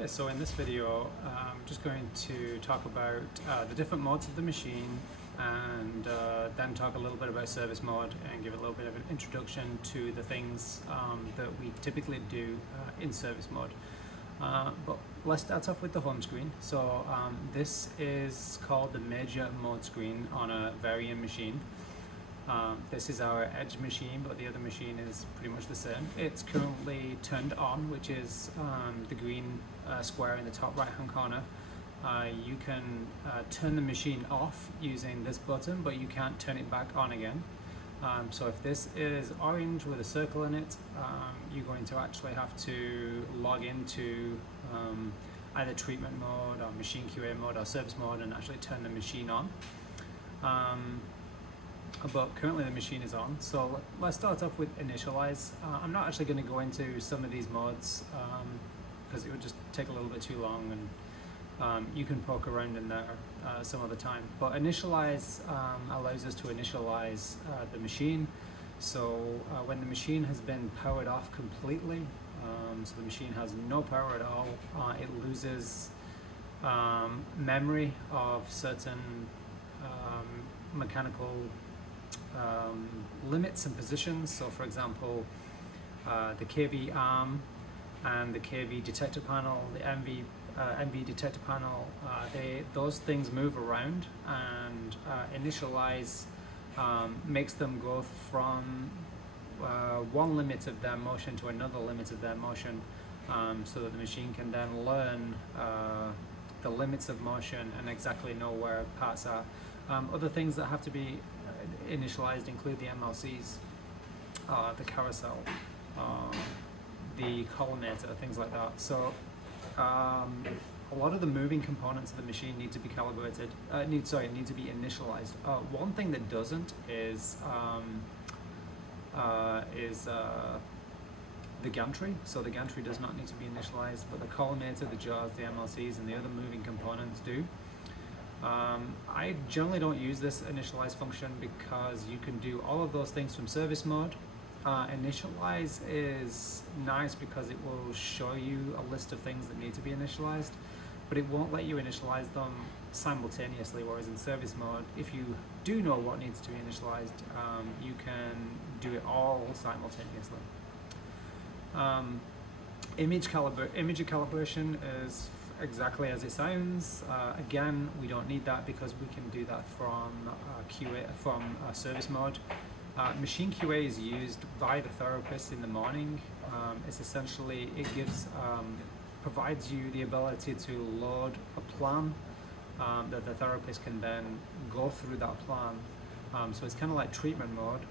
Okay, so in this video, I'm just going to talk about the different modes of the machine and then talk a little bit about service mode and give a little bit of an introduction to the things that we typically do in service mode. But let's start off with the home screen. So this is called the major mode screen on a Varian machine. This is our Edge machine, but the other machine is pretty much the same. It's currently turned on, which is the green square in the top right hand corner. You can turn the machine off using this button, but you can't turn it back on again. So if this is orange with a circle in it, you're going to actually have to log into either treatment mode or machine QA mode or service mode and actually turn the machine on. But currently the machine is on, so let's start off with initialize. I'm not actually going to go into some of these modes because it would just take a little bit too long, and you can poke around in there some other time. But initialize allows us to initialize the machine. So when the machine has been powered off completely, so the machine has no power at all, it loses memory of certain mechanical limits and positions. So for example, the KV arm and the KV detector panel, the MV detector panel, those things move around, and initialize makes them go from one limit of their motion to another limit of their motion, so that the machine can then learn the limits of motion and exactly know where parts are. Other things that have to be initialized include the MLCs, the carousel, the collimator, things like that. So a lot of the moving components of the machine need to be calibrated, need to be initialized. One thing that doesn't is the gantry. So the gantry does not need to be initialized, but the collimator, the jaws, the MLCs, and the other moving components do. I generally don't use this initialize function because you can do all of those things from service mode. Initialize is nice because it will show you a list of things that need to be initialized, but it won't let you initialize them simultaneously, whereas in service mode, if you do know what needs to be initialized, you can do it all simultaneously. Image calibration is exactly as it sounds. Again, we don't need that because we can do that from service mode. Machine QA is used by the therapist in the morning. It's essentially, it provides you the ability to load a plan that the therapist can then go through that plan. So it's kind of like treatment mode,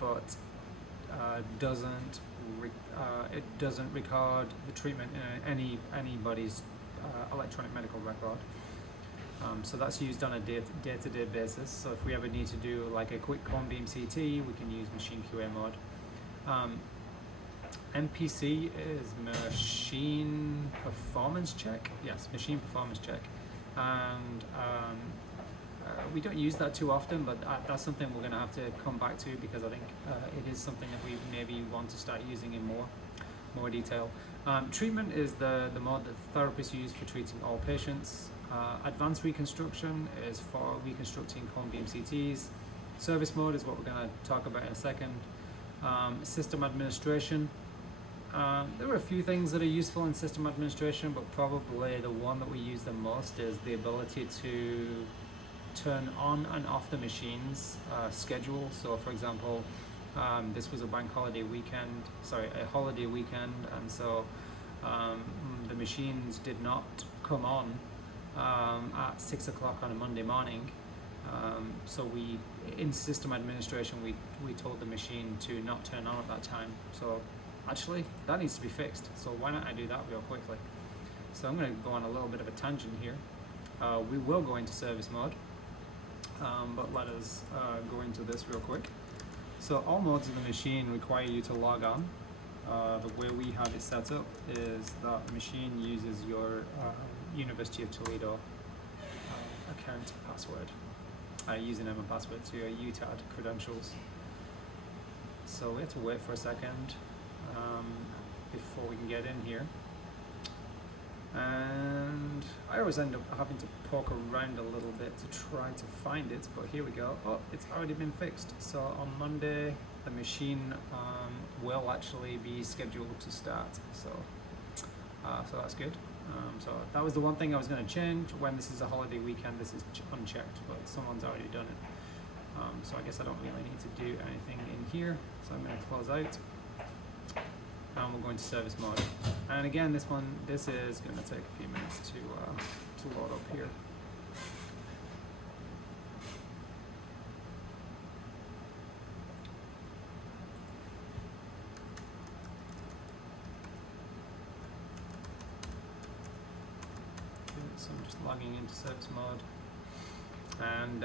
but it doesn't record the treatment in anybody's electronic medical record. So that's used on a day-to-day basis. So if we ever need to do like a quick cone beam CT, we can use machine QA mode. MPC is machine performance check. Yes, machine performance check. And we don't use that too often, but that's something we're going to have to come back to because I think it is something that we maybe want to start using in more detail. Treatment is the mode that therapists use for treating all patients. Advanced reconstruction is for reconstructing cone beam CTs. Service mode is what we're going to talk about in a second. System administration. There are a few things that are useful in system administration, but probably the one that we use the most is the ability to turn on and off the machine's schedule. So for example, this was a holiday weekend, and so the machines did not come on at 6 o'clock on a Monday morning. So in system administration, we told the machine to not turn on at that time. So actually, that needs to be fixed. So why not I do that real quickly? So I'm going to go on a little bit of a tangent here. We will go into service mode, but let us go into this real quick. So all modes of the machine require you to log on. The way we have it set up is that the machine uses your University of Toledo account password, username and password to your UTAD credentials. So we have to wait for a second before we can get in here. and I always end up having to poke around a little bit to try to find it, but here we go. Oh, it's already been fixed. So on Monday the machine will actually be scheduled to start, so that's good. So that was the one thing I was going to change. When this is a holiday weekend, this is unchecked, but someone's already done it. So I guess I don't really need to do anything in here, so I'm going to close out. And we're going to service mode. And again, this is going to take a few minutes to load up here. Okay, so I'm just logging into service mode. And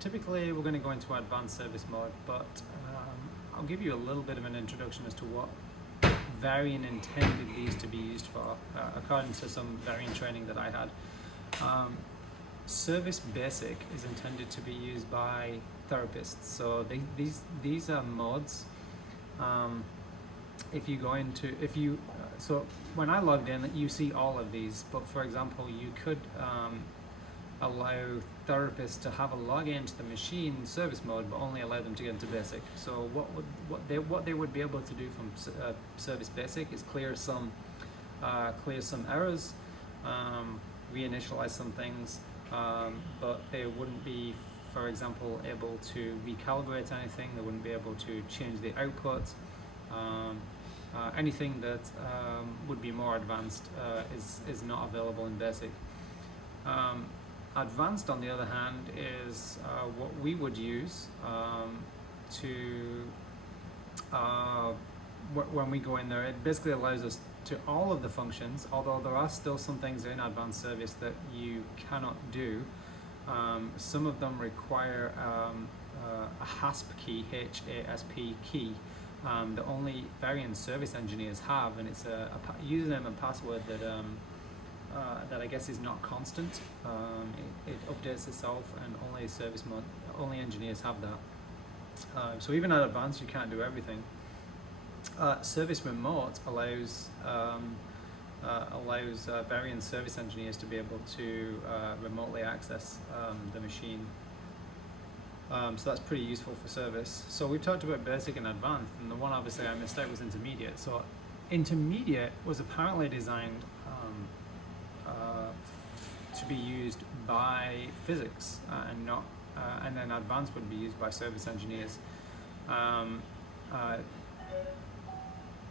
typically we're going to go into advanced service mode, but I'll give you a little bit of an introduction as to what Varian intended these to be used for, according to some Varian training that I had. Service Basic is intended to be used by therapists. So these are modes. So when I logged in, you see all of these, but for example, you could allow therapists to have a login to the machine service mode, but only allow them to get into basic. So what they would be able to do from service basic is clear some errors, reinitialize some things, but they wouldn't be, for example, able to recalibrate anything. They wouldn't be able to change the output. Anything that would be more advanced is not available in basic. Advanced, on the other hand, is what we would use when we go in there. It basically allows us to all of the functions, although there are still some things in advanced service that you cannot do. Some of them require a HASP key, H-A-S-P key, that only Varian service engineers have, and it's a username and password that I guess is not constant. It updates itself, and only engineers have that. So even at advanced, you can't do everything. Service remote allows Varian service engineers to be able to remotely access the machine. So that's pretty useful for service. So we've talked about basic and advanced, and the one obviously I missed out was intermediate. So intermediate was apparently designed to be used by physics and then advanced would be used by service engineers.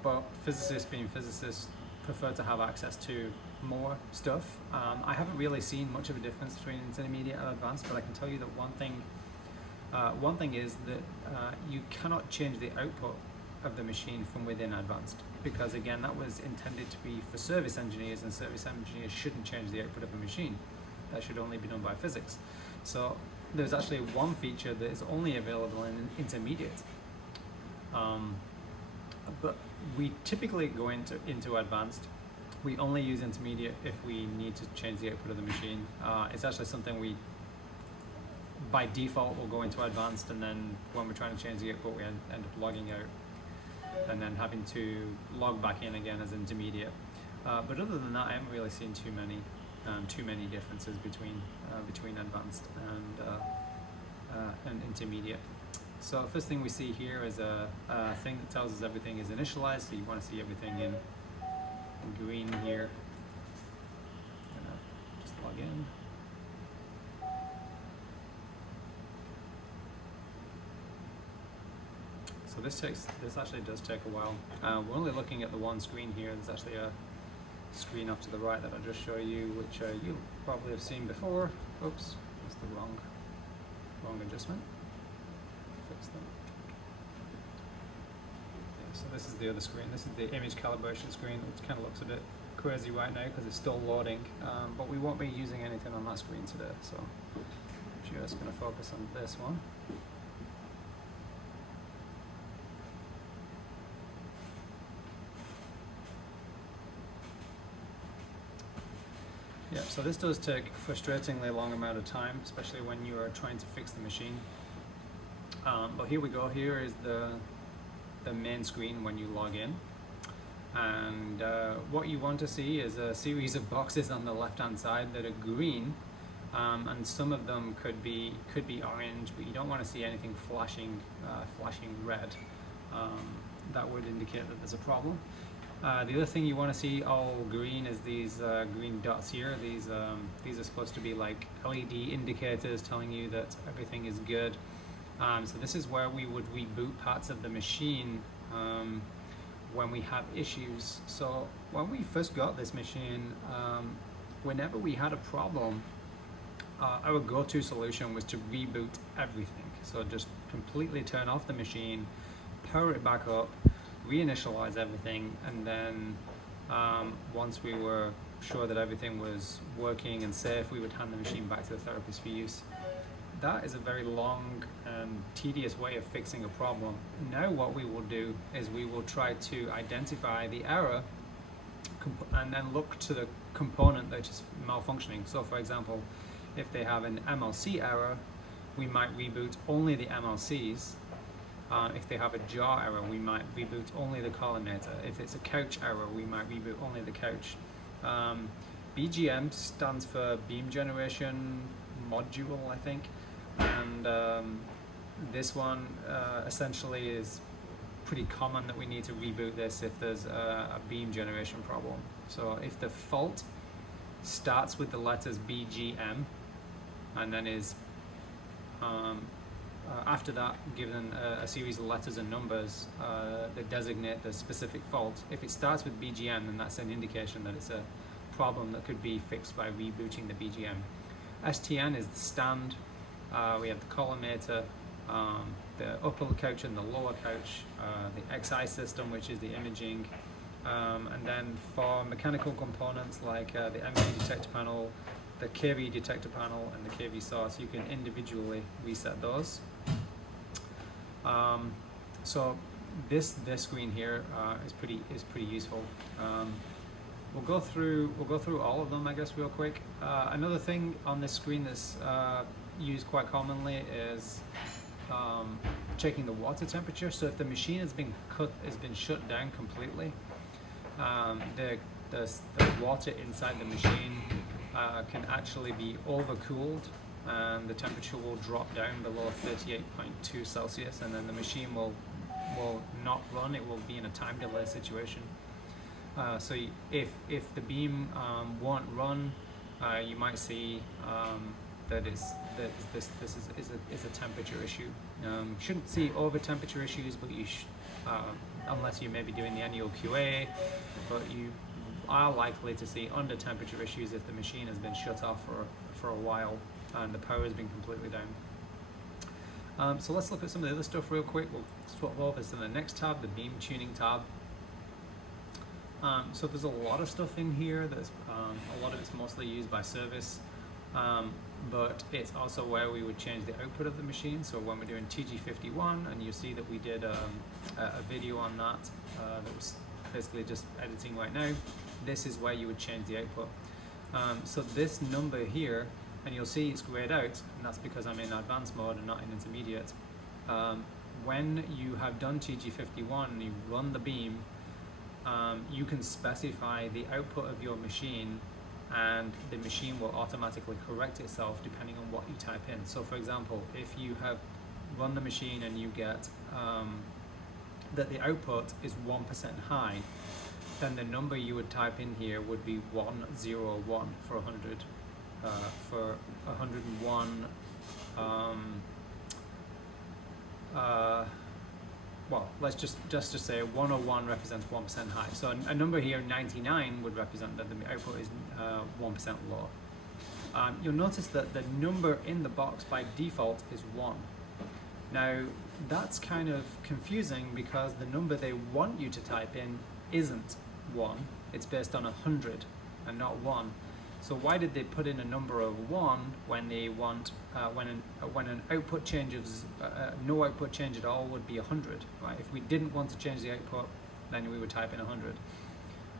But physicists, being physicists, prefer to have access to more stuff. I haven't really seen much of a difference between intermediate and advanced, but I can tell you that one thing is that you cannot change the output of the machine from within advanced, because again, that was intended to be for service engineers, and service engineers shouldn't change the output of the machine. That should only be done by physics. So there's actually one feature that is only available in intermediate. But we typically go into advanced. We only use intermediate if we need to change the output of the machine. It's actually something we, by default, will go into advanced, and then when we're trying to change the output, we end up logging out and then having to log back in again as intermediate. But other than that, I haven't really seen too many differences between advanced and intermediate. So first thing we see here is a thing that tells us everything is initialized. So you want to see everything in green here. I'm gonna just log in. So this actually does take a while. We're only looking at the one screen here. There's actually a screen off to the right that I'll just show you, which you probably have seen before. Oops, that's the wrong adjustment. Fix that. Okay, so this is the other screen. This is the image calibration screen, which kind of looks a bit crazy right now because it's still loading, but we won't be using anything on that screen today, so I'm just going to focus on this one. Yeah, so this does take a frustratingly long amount of time, especially when you are trying to fix the machine. But here we go. Here is the main screen when you log in. And what you want to see is a series of boxes on the left hand side that are green, and some of them could be orange, but you don't want to see anything flashing red. That would indicate that there's a problem. The other thing you want to see all green is these green dots here. These are supposed to be like LED indicators telling you that everything is good. So this is where we would reboot parts of the machine when we have issues. So when we first got this machine, whenever we had a problem, our go-to solution was to reboot everything. So just completely turn off the machine, power it back up, reinitialize everything, and then once we were sure that everything was working and safe, we would hand the machine back to the therapist for use. That is a very long and tedious way of fixing a problem. Now what we will do is we will try to identify the error and then look to the component that is malfunctioning. So for example, if they have an MLC error, we might reboot only the MLCs. If they have a jaw error, we might reboot only the collimator. If it's a couch error, we might reboot only the couch. BGM stands for beam generation module, I think, and this one essentially is pretty common that we need to reboot this if there's a beam generation problem. So if the fault starts with the letters BGM and then is after that given a series of letters and numbers that designate the specific fault, if it starts with BGM, then that's an indication that it's a problem that could be fixed by rebooting the BGM. STN is the stand. We have the collimator, the upper couch and the lower couch, the XI system, which is the imaging, and then for mechanical components like the MV detector panel, the KV detector panel, and the KV source, you can individually reset those. So this screen here is pretty useful. We'll go through all of them, I guess, real quick. Another thing on this screen that's used quite commonly is checking the water temperature. So if the machine has been shut down completely, the water inside the machine can actually be overcooled, and the temperature will drop down below 38.2 Celsius, and then the machine will not run. It will be in a time delay situation. So if the beam won't run, you might see that this is a temperature issue. Shouldn't see over temperature issues, but you unless you may be doing the annual QA, but you are likely to see under temperature issues if the machine has been shut off for a while and the power has been completely down. So let's look at some of the other stuff real quick. We'll swap over to the next tab, the beam tuning tab. So there's a lot of stuff in here. There's a lot of it's mostly used by service, but it's also where we would change the output of the machine. So when we're doing TG51, and you see that we did a video on that that was basically just editing right now, this is where you would change the output. So this number here, and you'll see it's grayed out, and that's because I'm in advanced mode and not in intermediate. When you have done TG51 and you run the beam, you can specify the output of your machine, and the machine will automatically correct itself depending on what you type in. So for example, if you have run the machine and you get that the output is 1% high, then the number you would type in here would be 101 for 100. For 101, well, let's just say 101 represents 1% high. So a number here, 99, would represent that the output is 1% low. You'll notice that the number in the box by default is 1. Now, that's kind of confusing because the number they want you to type in isn't 1. It's based on 100 and not 1. So why did they put in a number of 1 when they want when an output change of no output change at all would be 100, right? If we didn't want to change the output, then we would type in 100.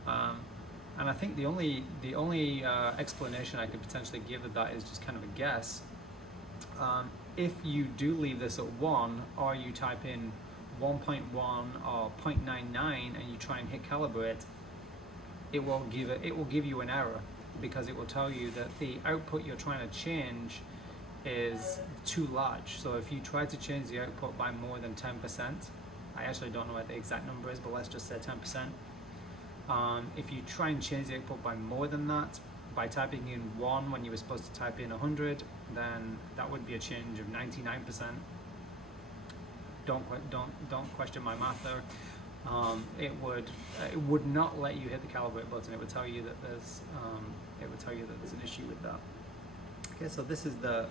And I think the only explanation I could potentially give of that is just kind of a guess. If you do leave this at 1, or you type in 1.1 or 0.99 and you try and hit calibrate, it will give you an error, because it will tell you that the output you're trying to change is too large. So if you try to change the output by more than 10%, I actually don't know what the exact number is, but let's just say 10%. If you try and change the output by more than that, by typing in 1 when you were supposed to type in 100, then that would be a change of 99%. Don't question my math there. It would not let you hit the calibrate button. It would tell you that there's an issue with that. Okay, so this is the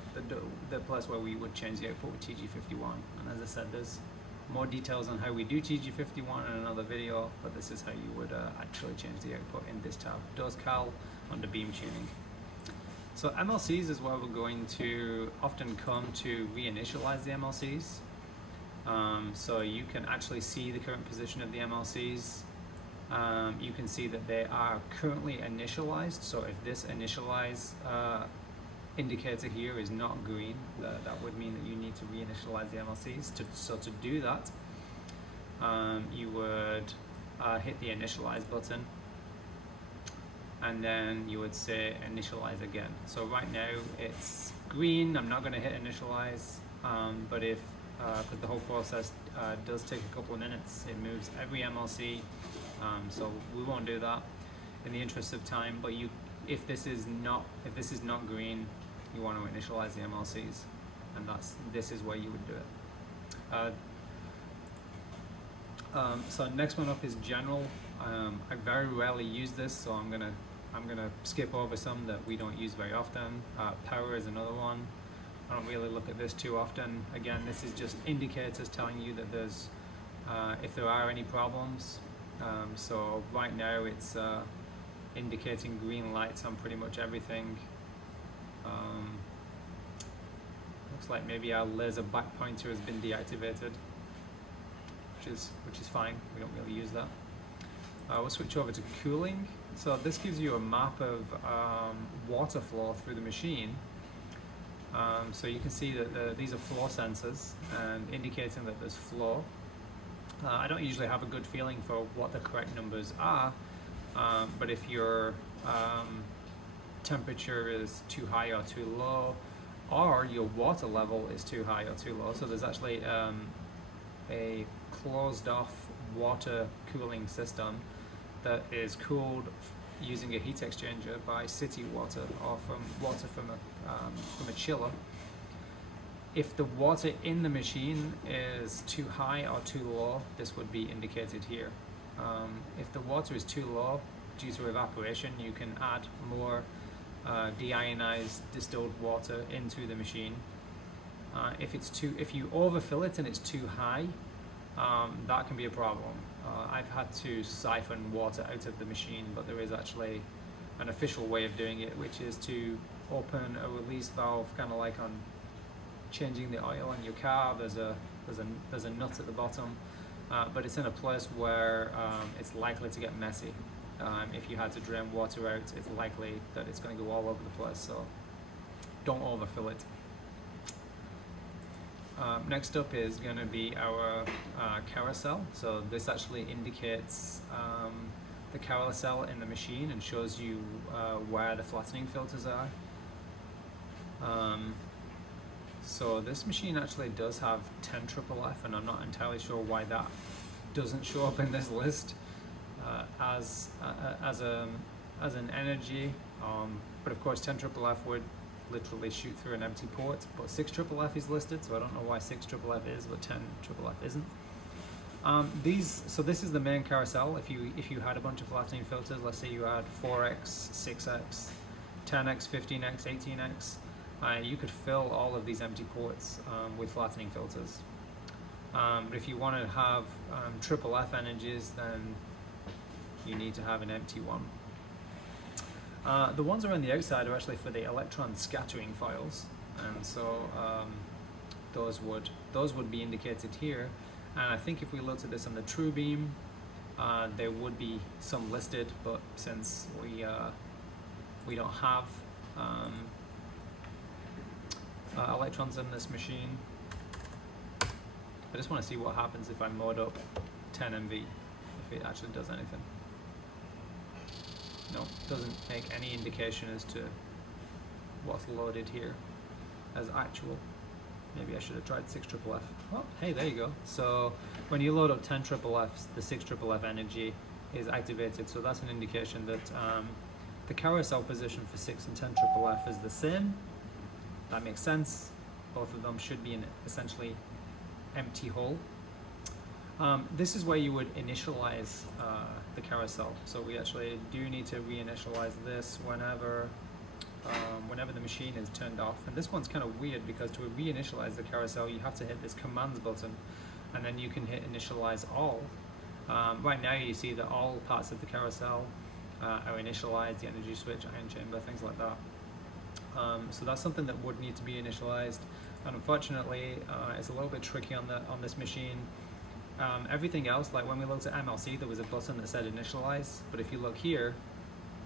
place where we would change the output with TG51. And as I said, there's more details on how we do TG51 in another video, but this is how you would actually change the output in this tab, DOS-Cal under beam tuning. So MLCs is where we're going to often come to reinitialize the MLCs. So you can actually see the current position of the MLCs. You can see that they are currently initialized. So if this initialize indicator here is not green, that would mean that you need to reinitialize the MLCs. So to do that, you would hit the initialize button, and then you would say initialize again. So right now it's green. I'm not going to hit initialize, but if because the whole process does take a couple of minutes, it moves every MLC, so we won't do that in the interest of time. But if this is not green, you want to initialize the MLCs, and this is where you would do it. So next one up is general. I very rarely use this, so I'm gonna skip over some that we don't use very often. Power is another one. I don't really look at this too often. Again, this is just indicators telling you that there's if there are any problems. So right now it's indicating green lights on pretty much everything. Looks like maybe our laser back pointer has been deactivated, which is fine. We don't really use that. We'll switch over to cooling. So this gives you a map of water flow through the machine. So you can see that these are flow sensors and indicating that there's flow. I don't usually have a good feeling for what the correct numbers are, but if your temperature is too high or too low, or your water level is too high or too low, so there's actually a closed off water cooling system that is cooled using a heat exchanger by city water or from water from a chiller. If the water in the machine is too high or too low, this would be indicated here. If the water is too low due to evaporation, you can add more deionized distilled water into the machine. If you overfill it and it's too high, that can be a problem. I've had to siphon water out of the machine, but there is actually an official way of doing it, which is to open a release valve, kind of like on changing the oil on your car. There's a nut at the bottom, but it's in a place where it's likely to get messy. If you had to drain water out, it's likely that it's going to go all over the place, so don't overfill it. Next up is going to be our carousel. So this actually indicates the carousel in the machine and shows you where the flattening filters are. So this machine actually does have 10 FFF, and I'm not entirely sure why that doesn't show up in this list as an energy. But of course 10 FFF would literally shoot through an empty port, but 6 FFF is listed, so I don't know why 6 FFF is but 10 FFF isn't. So this is the main carousel. If you had a bunch of flattening filters, let's say you had 4x, 6x, 10x, 15x, 18x, you could fill all of these empty ports with flattening filters. But if you want to have FFF energies, then you need to have an empty one. The ones around the outside are actually for the electron scattering files, and so those would be indicated here. And I think if we looked at this on the TrueBeam, there would be some listed, but since we don't have electrons in this machine, I just want to see what happens if I mode up 10 MV, if it actually does anything. No, doesn't make any indication as to what's loaded here as actual. Maybe I should have tried 6 triple F. Oh, hey, there you go. So when you load up 10 triple Fs, the 6 triple F energy is activated. So that's an indication that the carousel position for 6 and 10 triple F is the same. That makes sense. Both of them should be in essentially empty hole. This is where you would initialize the carousel. So we actually do need to reinitialize this whenever the machine is turned off. And this one's kind of weird because to reinitialize the carousel, you have to hit this commands button, and then you can hit initialize all. Right now you see that all parts of the carousel are initialized, the energy switch, ion chamber, things like that. So that's something that would need to be initialized. And unfortunately, it's a little bit tricky on this machine. Everything else, like when we looked at MLC, there was a button that said initialize, but if you look here,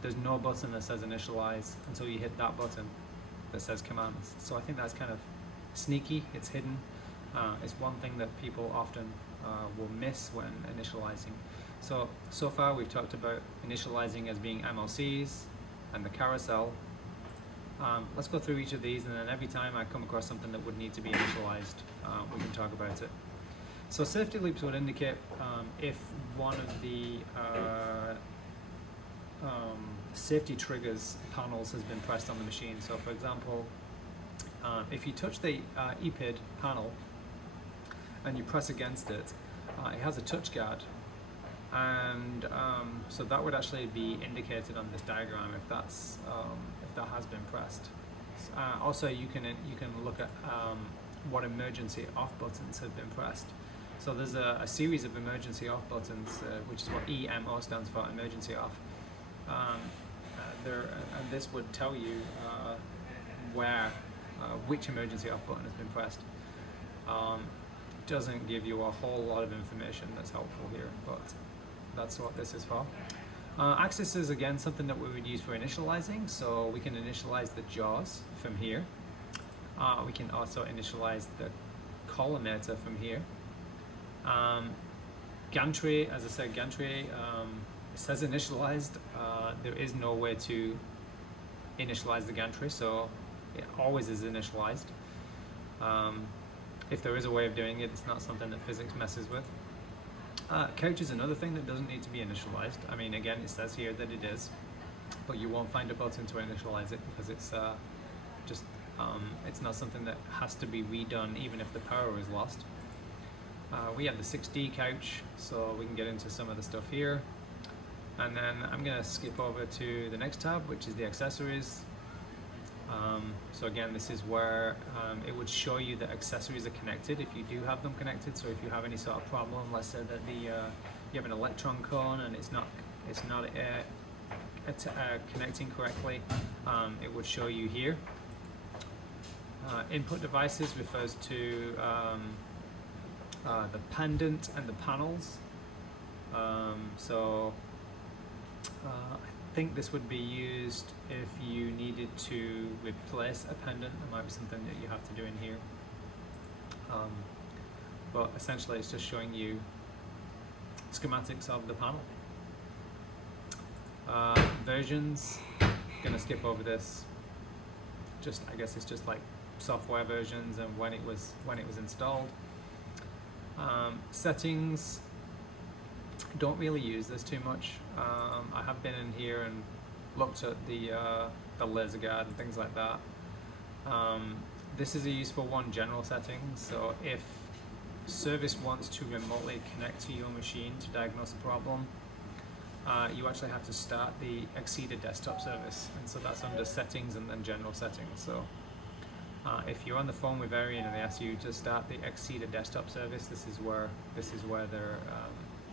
there's no button that says initialize until you hit that button that says commands. So I think that's kind of sneaky, it's hidden. It's one thing that people often will miss when initializing. So far we've talked about initializing as being MLCs and the carousel. Let's go through each of these, and then every time I come across something that would need to be initialized, we can talk about it. So safety loops would indicate if one of the safety triggers panels has been pressed on the machine. So for example, if you touch the EPID panel and you press against it, it has a touch guard, and so that would actually be indicated on this diagram if that has been pressed. Also, you can look at what emergency off buttons have been pressed. So there's a series of emergency off buttons, which is what EMO stands for, emergency off. And this would tell you which emergency off button has been pressed. Doesn't give you a whole lot of information that's helpful here, but that's what this is for. Axis is again something that we would use for initializing, so we can initialize the jaws from here. We can also initialize the collimator from here. Gantry, as I said, gantry, it says initialized. There is no way to initialize the gantry, so it always is initialized. If there is a way of doing it, it's not something that physics messes with. Couch is another thing that doesn't need to be initialized. I mean, again, it says here that it is, but you won't find a button to initialize it because it's it's not something that has to be redone even if the power is lost. We have the 6D couch, so we can get into some of the stuff here. And then I'm going to skip over to the next tab, which is the accessories. So again, this is where it would show you that accessories are connected if you do have them connected. So if you have any sort of problem, let's say that you have an electron cone and it's not connecting correctly, it would show you here. Input devices refers to the pendant and the panels. I think this would be used if you needed to replace a pendant. There might be something that you have to do in here. But essentially it's just showing you schematics of the panel. Versions, gonna skip over this. I guess it's just like software versions and when it was installed. Settings, don't really use this too much. I have been in here and looked at the laser guard and things like that. This is a useful one, general settings. So if service wants to remotely connect to your machine to diagnose a problem, you actually have to start the Exceda desktop service, and so that's under settings and then general settings. So if you're on the phone with Varian and they ask you to start the Exceda desktop service, this is where they're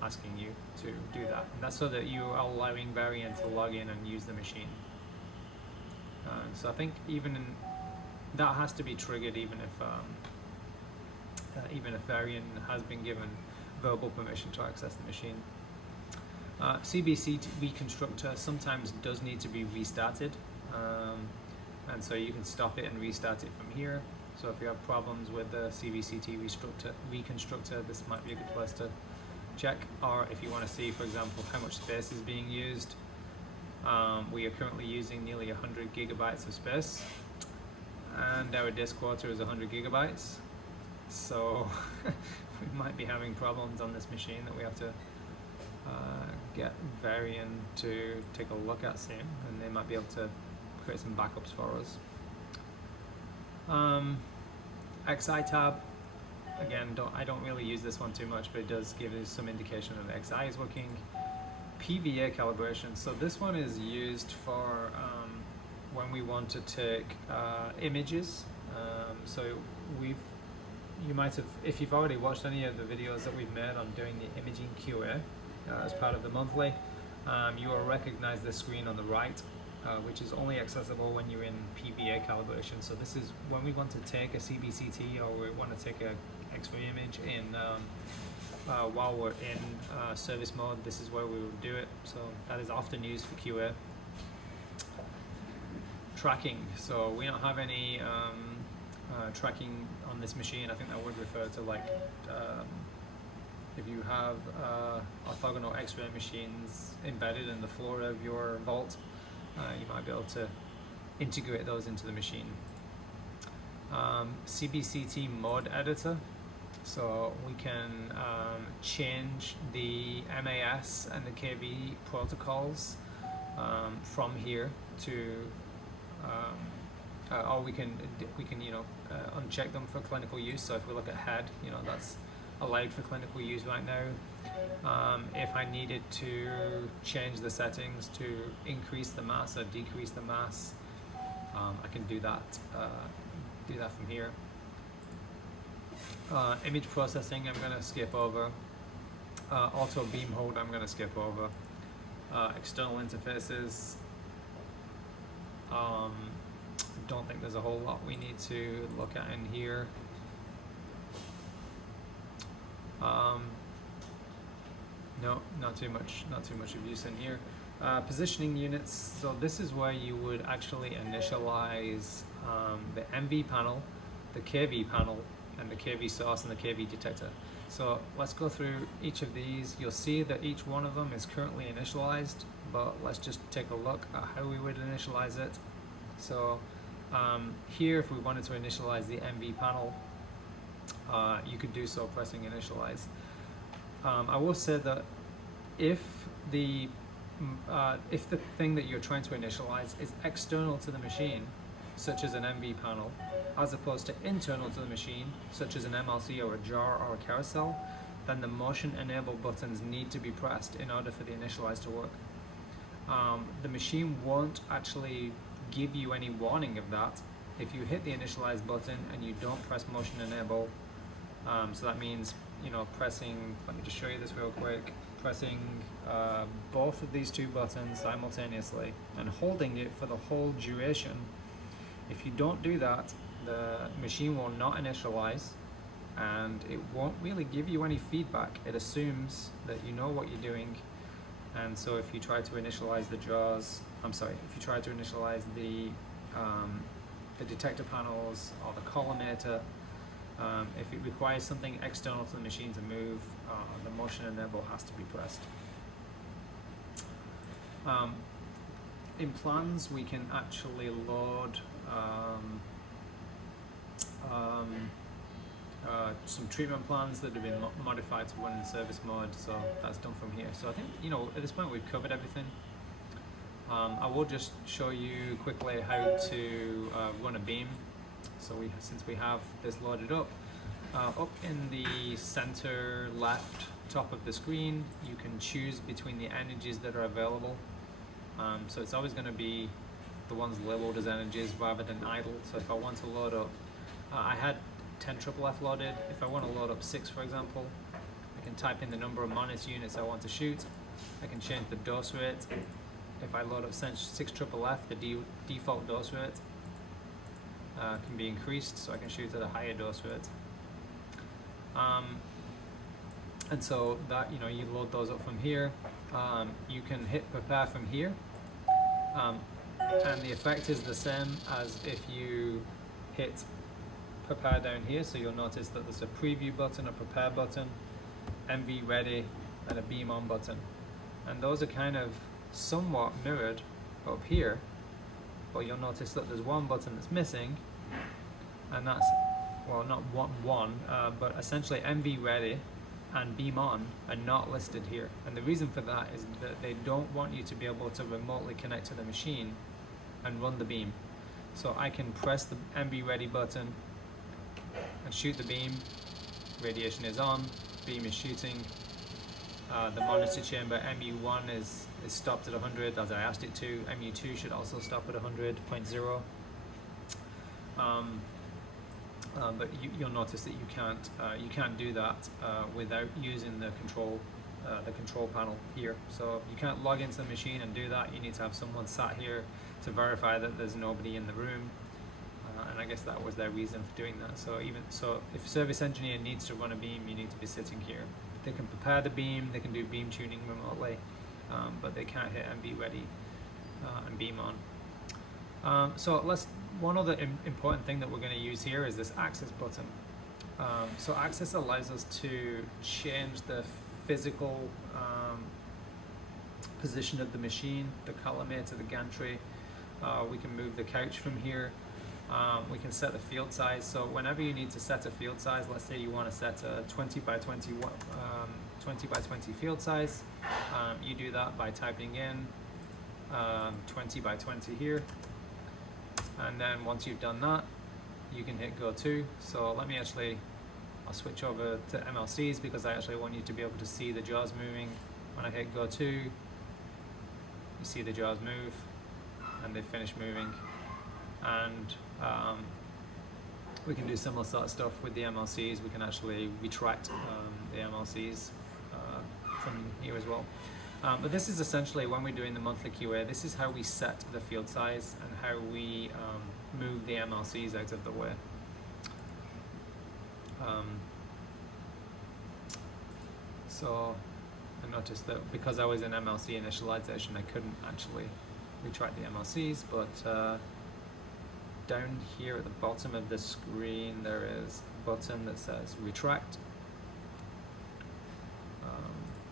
asking you to do that. And that's so that you are allowing Varian to log in and use the machine. So I think that has to be triggered even if Varian has been given verbal permission to access the machine. CBC reconstructor sometimes does need to be restarted, and so you can stop it and restart it from here. So if you have problems with the CVCT reconstructor, this might be a good place to check. Or if you want to see, for example, how much space is being used. We are currently using nearly 100 gigabytes of space, and our disk quota is 100 gigabytes. So we might be having problems on this machine that we have to get Varian to take a look at soon, and they might be able to create some backups for us. XI tab, again, I don't really use this one too much, but it does give us some indication that XI is working. PVA calibration, so this one is used for when we want to take images. So you might have, if you've already watched any of the videos that we've made on doing the imaging QA as part of the monthly, you will recognize this screen on the right, which is only accessible when you're in PVA calibration. So this is when we want to take a CBCT, or we want to take a X-ray image in while we're in service mode. This is where we will do it. So that is often used for QA. Tracking, so we don't have any tracking on this machine. I think that would refer to like if you have orthogonal X-ray machines embedded in the floor of your vault, you might be able to integrate those into the machine. CBCT mode editor, so we can change the MAS and the KV protocols from here to or we can uncheck them for clinical use. So if we look at head, that's allowed for clinical use right now. If I needed to change the settings to increase the mass or decrease the mass, I can do that from here. Image processing, I'm going to skip over. Auto beam hold, I'm going to skip over. External interfaces, don't think there's a whole lot we need to look at in here. No, not too much of use in here. Positioning units, so this is where you would actually initialize the MV panel, the KV panel, and the KV source and the KV detector. So let's go through each of these. You'll see that each one of them is currently initialized, but let's just take a look at how we would initialize it. So here, if we wanted to initialize the MV panel, you could do so pressing initialize. I will say that if the thing that you're trying to initialize is external to the machine, such as an MV panel, as opposed to internal to the machine, such as an MLC or a jar or a carousel, then the motion enable buttons need to be pressed in order for the initialize to work. The machine won't actually give you any warning of that if you hit the initialize button and you don't press motion enable. So that means, pressing, let me just show you this real quick, pressing both of these two buttons simultaneously and holding it for the whole duration. If you don't do that, the machine will not initialize, and it won't really give you any feedback. It assumes that you know what you're doing. And so if you try to initialize the jaws, if you try to initialize the detector panels or the collimator, if it requires something external to the machine to move, the motion enable has to be pressed. In plans, we can actually load some treatment plans that have been modified to run in service mode, so that's done from here. So I think, at this point we've covered everything. I will just show you quickly how to run a beam. So since we have this loaded up in the center left top of the screen, you can choose between the energies that are available. So it's always going to be the ones labeled as energies rather than idle. So if I want to load up, I had 10 FFF loaded. If I want to load up 6, for example, I can type in the number of Monis units I want to shoot. I can change the dose rate. If I load up 6 FFF, the default dose rate can be increased, so I can shoot at a higher dose rate. And so that, you load those up from here. You can hit prepare from here. And the effect is the same as if you hit prepare down here, so you'll notice that there's a preview button, a prepare button, MV ready, and a beam on button. And those are kind of somewhat mirrored up here, but you'll notice that there's one button that's missing, and that's, well, not one, but essentially MV ready and beam on are not listed here. And the reason for that is that they don't want you to be able to remotely connect to the machine and run the beam. So I can press the MV ready button and shoot the beam. Radiation is on, beam is shooting. The monitor chamber MU1 is stopped at 100 as I asked it to. MU2 should also stop at 100.0. But you'll notice that you can't do that without using the control panel here. So you can't log into the machine and do that. You need to have someone sat here to verify that there's nobody in the room. And I guess that was their reason for doing that. So if a service engineer needs to run a beam, you need to be sitting here. They can prepare the beam, they can do beam tuning remotely, but they can't hit MV ready and beam on. One other important thing that we're going to use here is this access button. So access allows us to change the physical position of the machine, the collimator, the gantry. We can move the couch from here. We can set the field size. So whenever you need to set a field size, let's say you want to set a 20 by 20 field size, you do that by typing in 20 by 20 here. And then once you've done that, you can hit go to. So I'll switch over to MLCs because I actually want you to be able to see the jaws moving. When I hit go to, you see the jaws move and they finish moving. And we can do similar sort of stuff with the MLCs. We can actually retract the MLCs from here as well. But this is essentially, when we're doing the monthly QA, this is how we set the field size and how we move the MLCs out of the way. So I noticed that because I was in MLC initialization, I couldn't actually retract the MLCs, but down here at the bottom of the screen, there is a button that says retract.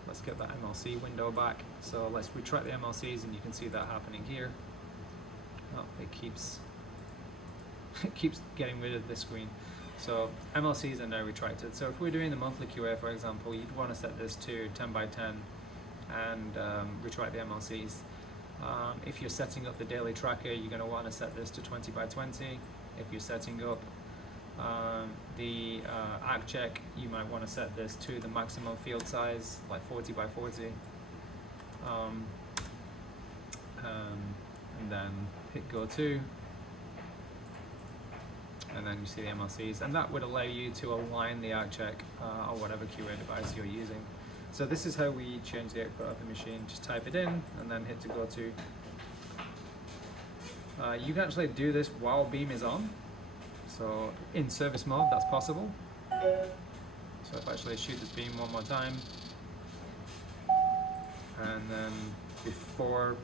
Let's get that MLC window back. So let's retract the MLCs, and you can see that happening here. Oh, it keeps getting rid of this screen. So MLCs are now retracted. So if we're doing the monthly QA, for example, you'd want to set this to 10 by 10 and retract the MLCs. If you're setting up the daily tracker, you're going to want to set this to 20 by 20. If you're setting up the ACK check, you might want to set this to the maximum field size, like 40 by 40. And then hit go to, and then you see the MLCs, and that would allow you to align the ACK check or whatever QA device you're using. So this is how we change the output of the machine. Just type it in and then hit to go to. You can actually do this while beam is on. So in service mode, that's possible. So if I actually shoot this beam one more time, and then before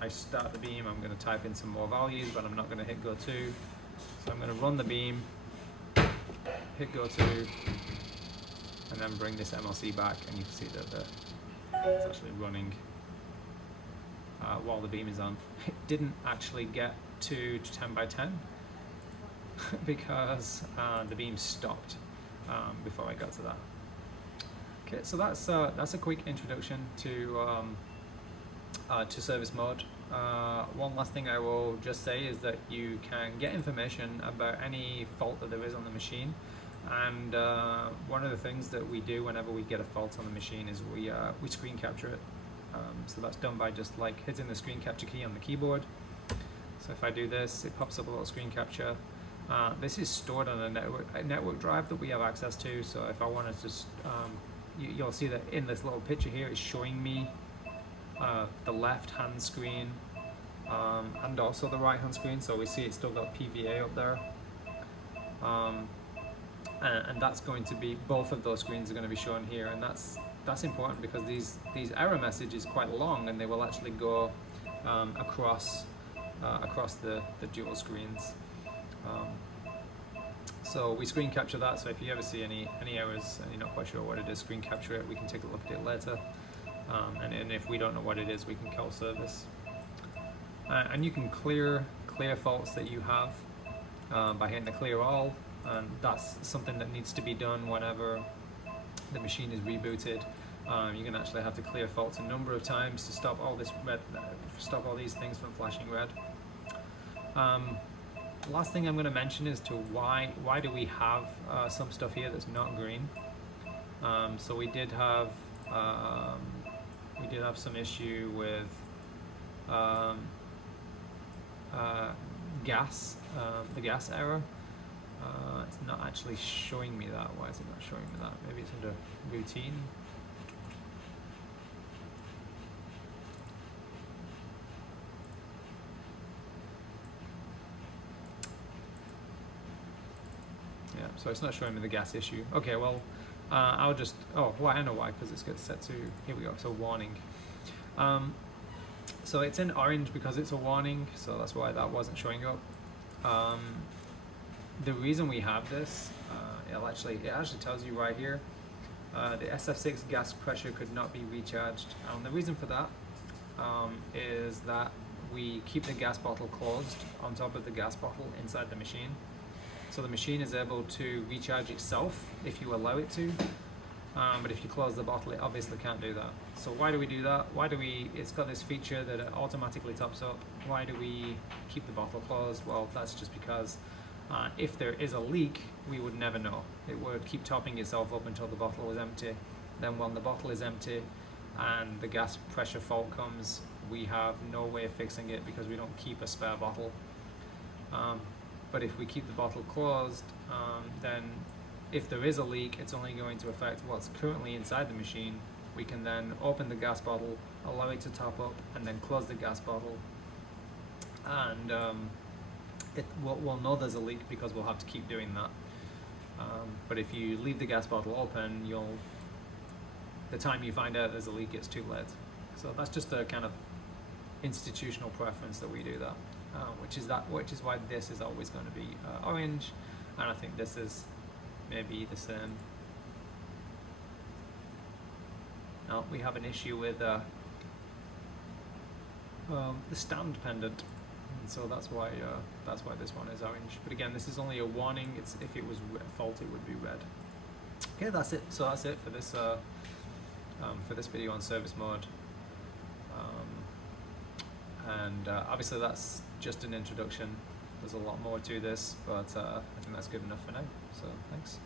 I start the beam, I'm going to type in some more values, but I'm not going to hit go to. So I'm going to run the beam, hit go to, and then bring this MLC back, and you can see that it's actually running while the beam is on. It didn't actually get to 10 by 10 because the beam stopped before I got to that. Okay, so that's a quick introduction to service mode. One last thing I will just say is that you can get information about any fault that there is on the machine, and one of the things that we do whenever we get a fault on the machine is we screen capture it. So that's done by just like hitting the screen capture key on the keyboard. So if I do this, it pops up a little screen capture. This is stored on a network drive that we have access to. So if I wanted to, you'll see that in this little picture here, it's showing me the left-hand screen and also the right-hand screen. So we see it's still got PVA up there. And that's going to be, both of those screens are going to be shown here, and that's important because these error messages is quite long, and they will actually go across the dual screens. So we screen capture that, so if you ever see any errors and you're not quite sure what it is, screen capture it, we can take a look at it later. And if we don't know what it is, we can call service. And you can clear faults that you have by hitting the clear all, and that's something that needs to be done whenever the machine is rebooted. You're going to actually have to clear faults a number of times to stop all this red, stop all these things from flashing red. Last thing I'm going to mention is to why do we have some stuff here that's not green. So we did have some issue with gas, the gas error. It's not actually showing me that. Why is it not showing me that? Maybe it's under routine. Yeah, so it's not showing me the gas issue. Okay, well, I'll just, oh, I know why, because it's got set to, here we go, so warning. So it's in orange because it's a warning, so that's why that wasn't showing up. The reason we have this, it actually tells you right here, the SF6 gas pressure could not be recharged. And the reason for that is that we keep the gas bottle closed on top of the gas bottle inside the machine. So the machine is able to recharge itself if you allow it to, but if you close the bottle, it obviously can't do that. So why do we do that? It's got this feature that it automatically tops up. Why do we keep the bottle closed? Well, that's just because if there is a leak, we would never know. It would keep topping itself up until the bottle was empty. Then when the bottle is empty and the gas pressure fault comes, we have no way of fixing it because we don't keep a spare bottle. But if we keep the bottle closed, then if there is a leak, it's only going to affect what's currently inside the machine. We can then open the gas bottle, allow it to top up, and then close the gas bottle. And we'll know there's a leak because we'll have to keep doing that. But if you leave the gas bottle open, the time you find out there's a leak, it's too late. So that's just a kind of institutional preference that we do that. Which is why this is always going to be orange, and I think this is maybe the same. Now we have an issue with the stand pendant, and so that's why this one is orange. But again, this is only a warning. If it was fault, it would be red. Okay, that's it. So that's it for this video on service mode. And obviously that's just an introduction. There's a lot more to this, but I think that's good enough for now. So thanks.